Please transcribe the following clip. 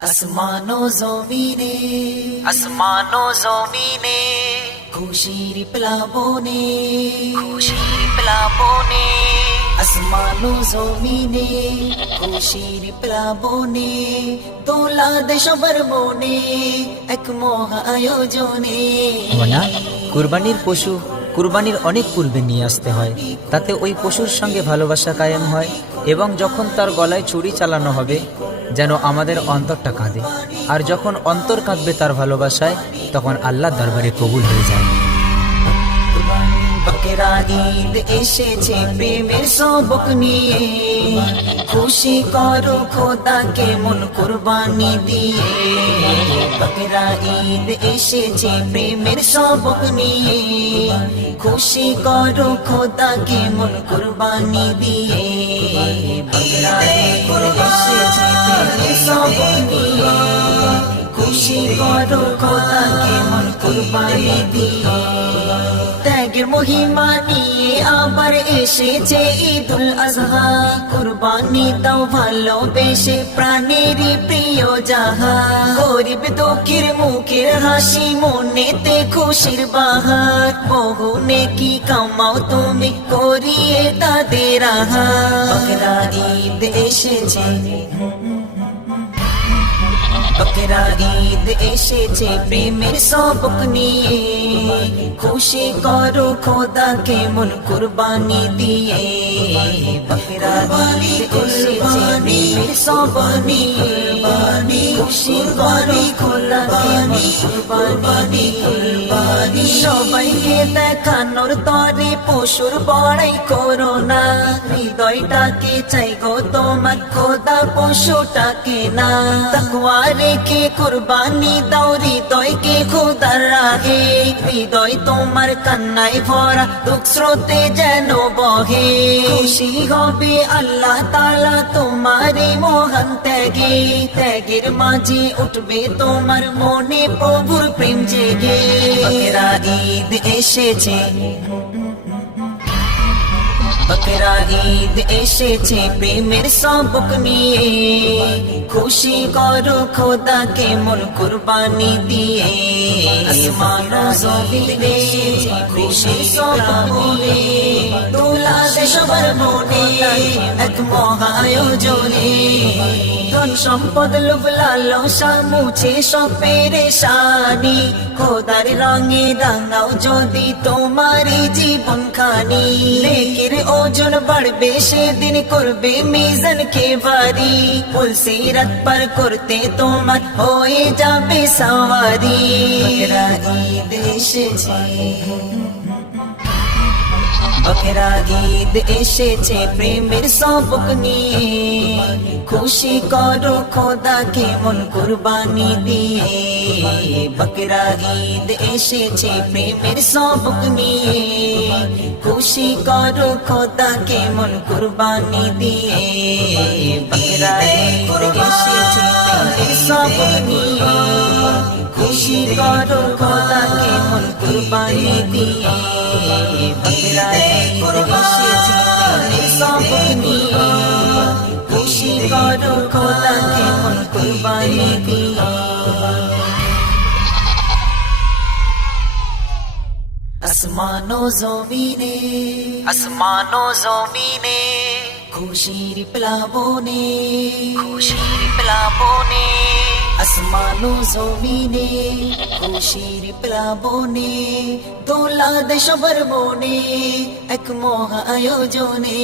আসমানো জমিনে আসমানো জমিনে খুশির প্লাবনে খুশির প্লাবনে আসমানো জমিনে খুশির প্লাবনে দোলা দেশবার মনে এক মহা আয়োজনে। না, কুরবানির পশু কুরবানির অনেক পূর্বে নিয়ে আসতে হয়, তাতে ওই পশুর সঙ্গে ভালোবাসা কায়েম হয় এবং যখন তার গলায় ছুরি চালানো হবে যেন আমাদের অন্তরটা কাঁদে, আর যখন অন্তর কাঁদবে তার ভালোবাসায় তখন আল্লাহর দরবারে কবুল হয়ে যায়। বকরা ঈদ এসেছে প্রেমের সবক নিয়ে, খুশি করো খোদাকে মন কুরবানি দিয়ে। বকরা ঈদ এসেছে প্রেমের সবক নিয়ে, খুশি করো খোদাকে মন কুরবানি দিয়ে। বকরা ঈদ এসেছে প্রেমের সবক নিয়ে, খুশি করো খোদাকে মন কুরবানি দিয়ে। ত্যাগের মহিমা নিয়ে আবার এসেছে ঈদুল আজহা, কুরবানি দাও ভালোবেসে প্রাণেরই প্রিয় যাহা। গরিব দুঃখীর মুখের হাসি মনেতে খুশির বাহার, বহু নেকি কামাও তুমি করিয়ে তাদের আহার। বকরা ঈদ এসেছে বকরা ঈদ এসেছে প্রেমের সবক নিয়ে, খুশি করো খোদাকে মন কুরবানি দিয়ে। বকরা ঈদ এসেছে প্রেমের সবক নিয়ে, খুশি করো খোদাকে মন কুরবানি দিয়ে। সবাইকে দেখানোর তরে পশুর বড়াই করো না, হৃদয়টাকে চাই গো তোমার খোদা পশুটাকে না। তাকওয়া রেখে কুরবানি দাও হৃদয়কে খোদার রাহে, হৃদয় তোমার কান্নায় ভরা দুঃখ স্রোতে যেন বহে। খুশি হবে আল্লাহ তাআলা তোমার এই মহান ত্যাগে, ত্যাগের মাঝে উঠবে তোমার মনে প্রভুর প্রেম জেগে। বকরা ঈদ এসেছে বকরা ঈদ এসেছে প্রেমের সবক নিয়ে, খুশি করো খোদাকে মন কুরবানি দিয়ে। আসমানো জমিনে খুশির সবক নিয়ে, দোলা দেশবার মনে এক মহা আয়োজনে। ধন সম্পদ লোভ লালসা মুছে সব পেরেশানি, খোদার রঙে রাঙাও যদি তোমার জীবন খানি। নেকির ওজন বাড়বে সেদিন করবে মিজান কে ভারী, পুলসিরাত পার করতে তোমার হয়ে যাবে সওয়ারি। বকরা ঈদ এসেছে বকরা ঈদ এসেছে প্রেমের সবক নিয়ে, খুশি করো খোদাকে মন কুরবানি দিয়ে। বকরা ঈদ এসেছে প্রেমের সবক নিয়ে, খুশি করো খোদাকে মন কুরবানি দিয়ে। বকরা ঈদ এসেছে প্রেমের সবক নিয়ে, খুশি করো খোদাকে মন কুরবানি দিয়ে। বকরা ঈদ এসেছে প্রেমের সবক নিয়ে, খুশি করো খোদাকে মন কুরবানি দিয়ে। আসমানো জমিনে আসমানো জমিনে খুশির প্লাবনে খুশির প্লাবনে আসমানো জমিনে খুশির প্লাবনে দোলা দেশবার মনে এক মহা আয়োজনে।